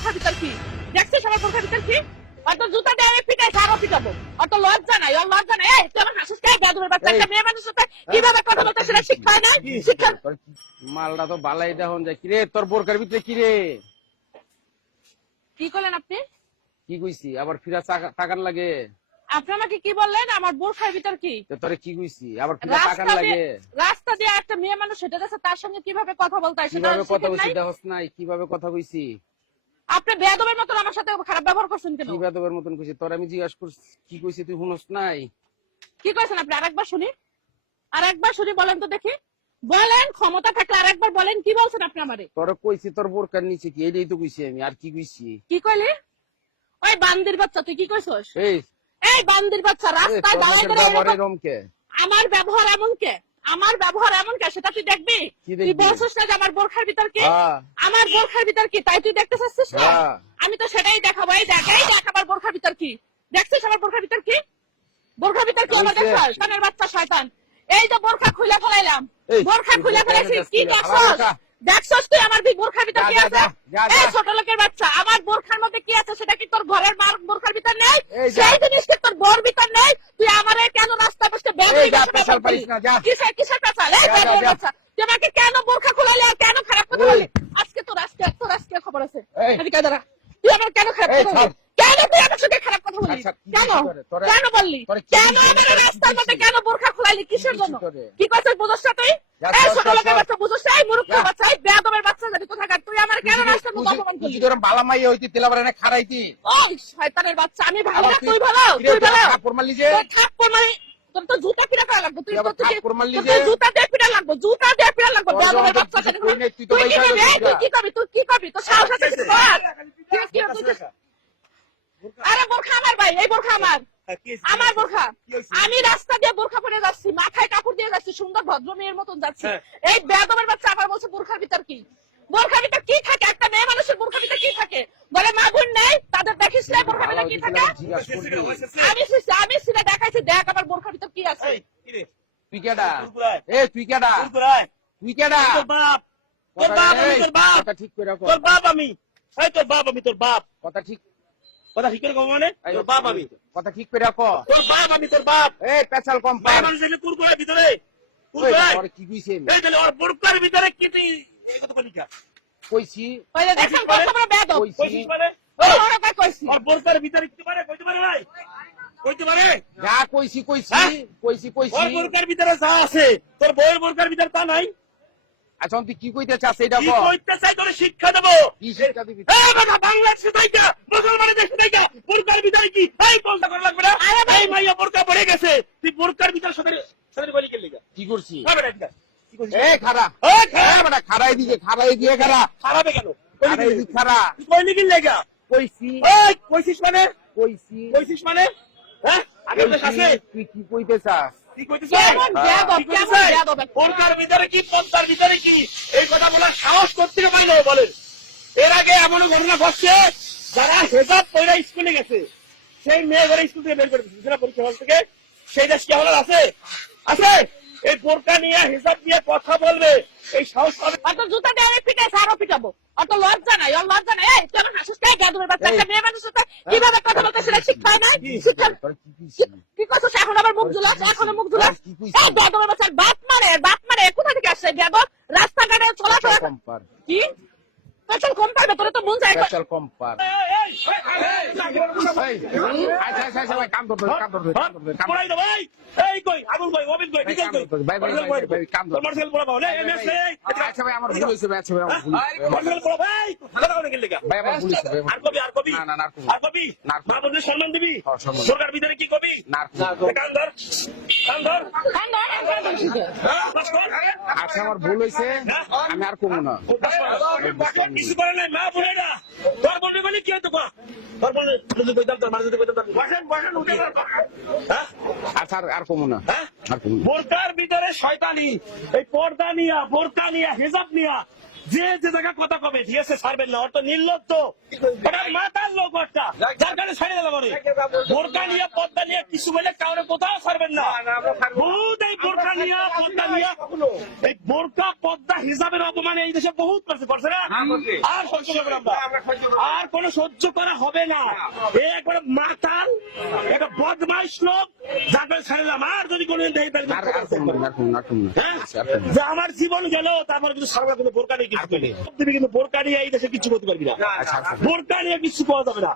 বোরখার ভিতর কি দেখছিস? আমার বোরখার ভিতর কি? অত জুতা দিয়ে আমি পিটাই আরো পিটাবো। অত লজ্জা নাই, ওর লজ্জা নাই। এই তুই আমার হাসিস কে? বেয়াদবের বাচ্চা, একটা মেয়ে মানুষের সাথে কিভাবে কথা বলতে সেটা শিক্ষা হয় না? শিক্ষা মালটা তো বালাই দেখুন যায়। কিরে তোর বোরকার ভিতরে কিরে? কি করলেন আপনি? কি কইছি আবার ফিরা টাকার লাগে? আপনি আমাকে কি বললেন? আমার বোরখার ভিতর কি? তোরে কি কইছি আবার ফিরা টাকার লাগে? রাস্তা দিয়ে একটা মেয়ে মানুষ হেঁটে যাচ্ছে, তার সঙ্গে কিভাবে কথা বলতে হয় সেটা কিভাবে কথা শিখেন কইছি নাই? দেখছ নাই? কিভাবে কথা কইছি? আপনি বেয়াদবের মতন আমার সাথে খারাপ ব্যবহার করছেন কেন? কি বেদবের মতন কইছি? তোর আমি জিজ্ঞাসা করছি কি কইছি, তুই শুনস নাই? কি কইছেন আপনি? আরেকবার শুনি, আরেকবার শুনি, বলেন তো দেখি। বলেন, ক্ষমতা থাকলে আরেকবার বলেন, কি বলছেন আপনি আমারে? তোরে কইছি তোর বোরকার নিচে কি, এটাই তো কইছি আমি। আর কি কইছি? কি কইলি? ওই বান্দির বাচ্চা, তুই কি কইছস? এই এই বান্দির বাচ্চা, রাস্তায় দাঁড়ায় দাঁড়ায় রমকে আমার ব্যবহার এমন কে? আমার ব্যবহার এমন কে সেটা তুই দেখবি? তুই বলছিস না যে আমার বোরখার ভিতর কি? আমার বোরখার ভিতর কি তাই তুই দেখতে চাচ্ছিস না? আমি তো সেটাই দেখাবো। এই দেখ, এই দেখ আমার বোরখার ভিতর কি। দেখছিস আমার বোরখার ভিতর কি? বোরখার ভিতর কি আমার দেখছিস? শয়তানের বাচ্চা শয়তান। এই যে বোরখা খুলে ফেলাইলাম, বোরখা খুলে ফেলাইছিস, কি দেখছস? দেখছস তুই আমার বোরখার ভিতর কি আছে? এই ছোট লোকের বাচ্চা, আমার বোরখার মধ্যে কি আছে সেটা কি তোর ঘরের মার বোরখার ভিতর নেই? সেই জিনিস কি তোর বোর ভিতর নেই? তুই আমারে কেন রাস্তায় বসে কিসের কিসের পেছাল? এই বেয়াদবের বাচ্চা, তুই আমাকে কেন বোরখা খুলাইলি আর কেন খারাপ কথা বললি? আজকে তোর আজকে খবর আছে। এদিকে দাঁড়া, তুই আমার কেন খারাপ কথা বললি? কেন তুই আমার সাথে খারাপ কথা বললি? কেন কেন বললি? কেন আমার রাস্তার মধ্যে কেন বোরখা খুলাইলি? কিসের জন্য? কি করছিস বুঝছ না তুই? এই ছোট লোকের বাচ্চা বুঝছ না? এই মূর্খের বাচ্চা, এই বেয়াদবের বাচ্চা, যদি কোথাকার তুই আমার কেন রাস্তার মধ্যে অপমান করলি? তুই তোর বালা মাই হইতি তেলাবারে না খাড়াইতি। ওই শয়তানের বাচ্চা, আমি ভালো না তুই ভালো? তুই ভালো? থাপ্পড় মারলি যে? তোর থাপ্পড় মারি, তোর তো জুতা পিটা করা লাগবে। তুই তো থাপ্পড় মারলি তোর যে? জুতা দিয়ে পিটা লাগবে, জুতা দিয়ে পিটা লাগবে। বেয়াদবের বাচ্চা, তুই কি করবি? তুই কি করবি? তুই কি করবি? তোর সাহস আছে কিছু করার? আরে বোরখা আমার ভাই, এই বোরখা আমার, আমার বোরখা। আমি রাস্তা দিয়ে বোরখা পরে যাচ্ছি, মাথায় কাপড় দিয়ে যাচ্ছি, সুন্দর ভদ্র মেয়ের মতন যাচ্ছি। এই বেয়াদবের বাচ্চা আবার বলছে বোরখার ভিতর কি? বোরখার ভিতর কি থাকে? একটা মেয়ে মানুষের বোরখার ভিতর কি থাকে? বলে মা বোন নেই, তাদের দেখিস না বোরখার ভিতর কি থাকে? আমি সেটা দেখাইছি, দেখ আমার বোরখার ভিতর কি আছে। তুই কেডা? এ তুই কেডা? তুই কেডা? তোর বাপ, তোর বাপ আমি, তোর বাপ, কথা ঠিক করে কর। তোর বাপ আমি, এই তোর বাপ আমি, তোর বাপ। কথা ঠিক কথা ঠিক করে কম মানে? তোর বাপ আমি, কথা ঠিক করে কর। তোর বাপ আমি, তোর বাপ। এই পেছাল কম ভাই পার। মানুষ এসে কুরকুরে ভিতরে, কুরকুরে। তোর কি কইছি আমি? এই তাহলে ওর বোরকার ভিতরে কি তুই এই কথা বলি কা? কইছি ওই যে দেখছেন কত বড় বেয়াদব। কইছিস মানে? ওরা কই কইছি? ওর বোরকার ভিতরে কি পারে? কইতে পারে ভাই? কইতে পারে? যা কইছি কইছি হ্যাঁ? কইছি ওর কইছি। বোরকার ভিতরে যা আছে, তোর বউয়ের বোরকার ভিতরে তা নাই? আচ্ছা তুই কি কইতে চাস এটা কি কর। কইতে চাই তোরে শিক্ষা দেবো। কি শিক্ষা দিবি? এই বাবা বাংলাদেশে তাইকা, মুসলমানের দেশে তাইকা, বোরকার ভিতরে কি? এই বলটা করা লাগবে না? আরে ভাই, এই মাইয়া বোরকা পড়ে গেছে, তুই বোরকার ভিতরে সাথে বলি কে লাগা? কি করছি? খাবে না কি করছিস? এ খারা ওই খারাপ এ বেটা খারাই দিয়ে খারা খারাপে কেন? খারাই দি খারা তুই কইলি কি লাগা? কইছি এই কইছিস মানে? কইছি কইছিস মানে? হ্যাঁ? আগে তো শাসে তুই কি কইতে চাস? কি কইছিস? কেমন বেয়াদব, কি কইছিস? কেমন বেয়াদব একটা। বোরকার ভিতরে কি পন্তার ভিতরে কি? এই কথা বলার সাহস করতে পারি না বলেন। এর আগে এমন ঘটনা ঘটছে যারা হেজাব পরে স্কুলে গেছে সেই মেয়েদের স্কুল থেকে বের করে দিচ্ছে সেটা পরীক্ষা হল থেকে। সেই দেশ কি হল আছে? আছে? এই বোরকা নিয়ে হেজাব নিয়ে কথা বলবে এই সাহস পাবে? অত জুতা দিয়ে আমি পিটাই আরো পিটাবো। অত লজ্জা নাই, ওর লজ্জা নাই। এই তুই আমার হাসিস কে? বেয়াদবের বাচ্চা, একটা মেয়ে মানুষের সাথে কিভাবে কথা বলতে সেটা শিক্ষা হয় না? শিক্ষা তোর কি কইছি? কি করছিস এখন? আবার মুখ ঝুলাস, এখনো মুখ ঝুলাস। এই বেয়াদবের বাচ্চা, বাপ মারে কোথা থেকে আসছে বেয়াদব? রাস্তাঘাটে চলাফেরা কম পার। কি পেছন কম পারবে? তোরে তো মন যায়। পেছাল কম পার। আচ্ছা আচ্ছা আচ্ছা ভাই কাম ধর কাম ধর কাম ধর কাম পড়াই দাও ভাই। এই কই আবুল ভাই, অমিত ভাই, বিজয় কই? ভাই ভাই ভাই ভাই কাম ধর। তোর মোটরসাইকেল পড়া পাও। এই মেসে আচ্ছা ভাই আমার ভুল হইছে ভাই। আচ্ছা ভাই আমার ভুল হইছে। মোটরসাইকেল পড়া ভাই। ভালো করে গেল লাগা। ভাই আমার ভুল হইছে ভাই। আর কবি আর কবি না না না আর কবি। আর কবি না। মা বন্ধু সম্মান দিবি। হ্যাঁ, সম্মান। সরকার ভিতরে কি কবি? না কান ধর কান ধর। আচ্ছা আমার ভুল হইছে, আমি আর কমু না। কিছু করে নাই মা বলে না। তোর বলবি বলে কি হতো কো? তোর বলে যদি কইতাম তোর মানে যদি কইতাম বসেন বসেন উঠে যাও। হ্যাঁ? আচ্ছা আর কমু না। হ্যাঁ? আর কমু না। বোরকার ভিতরে শয়তানি, এই পর্দা নিয়া বোরকা নিয়া হিজাব নিয়া যে জায়গা কথা কবে দিয়েছে ছাড়বেন না, ওর তো নির্লজ্জ, ওটা মাতার লোক, ওটা যার কারণে ছাড়ে দিলাম। বোরকা নিয়ে পদ্মা নিয়ে কিছু বলে কাউরে কোথাও ছাড়বেন না। বহুত এই বোরকা নিয়ে পদ্মা নিয়ে, এই বোরকা পদ্মা হিসাবের অপমানে এই দেশে বহুত করছে না, আর সহ্য করবো আমরা, আর কোন সহ্য করা হবে না। এই একবারে মাতাল একটা বদমাইশ লোক, যার কারণে ছাড়লাম। আর যদি কোনদিন দেখি যে আমার জীবন গেল, তারপর কিন্তু সারা কিন্তু বোরকা নিয়ে কিছু করবে, কিন্তু বোরকা নিয়ে এই দেশে কিছু করতে পারবি না, বোরকা নিয়ে কিছু পাওয়া যাবে না।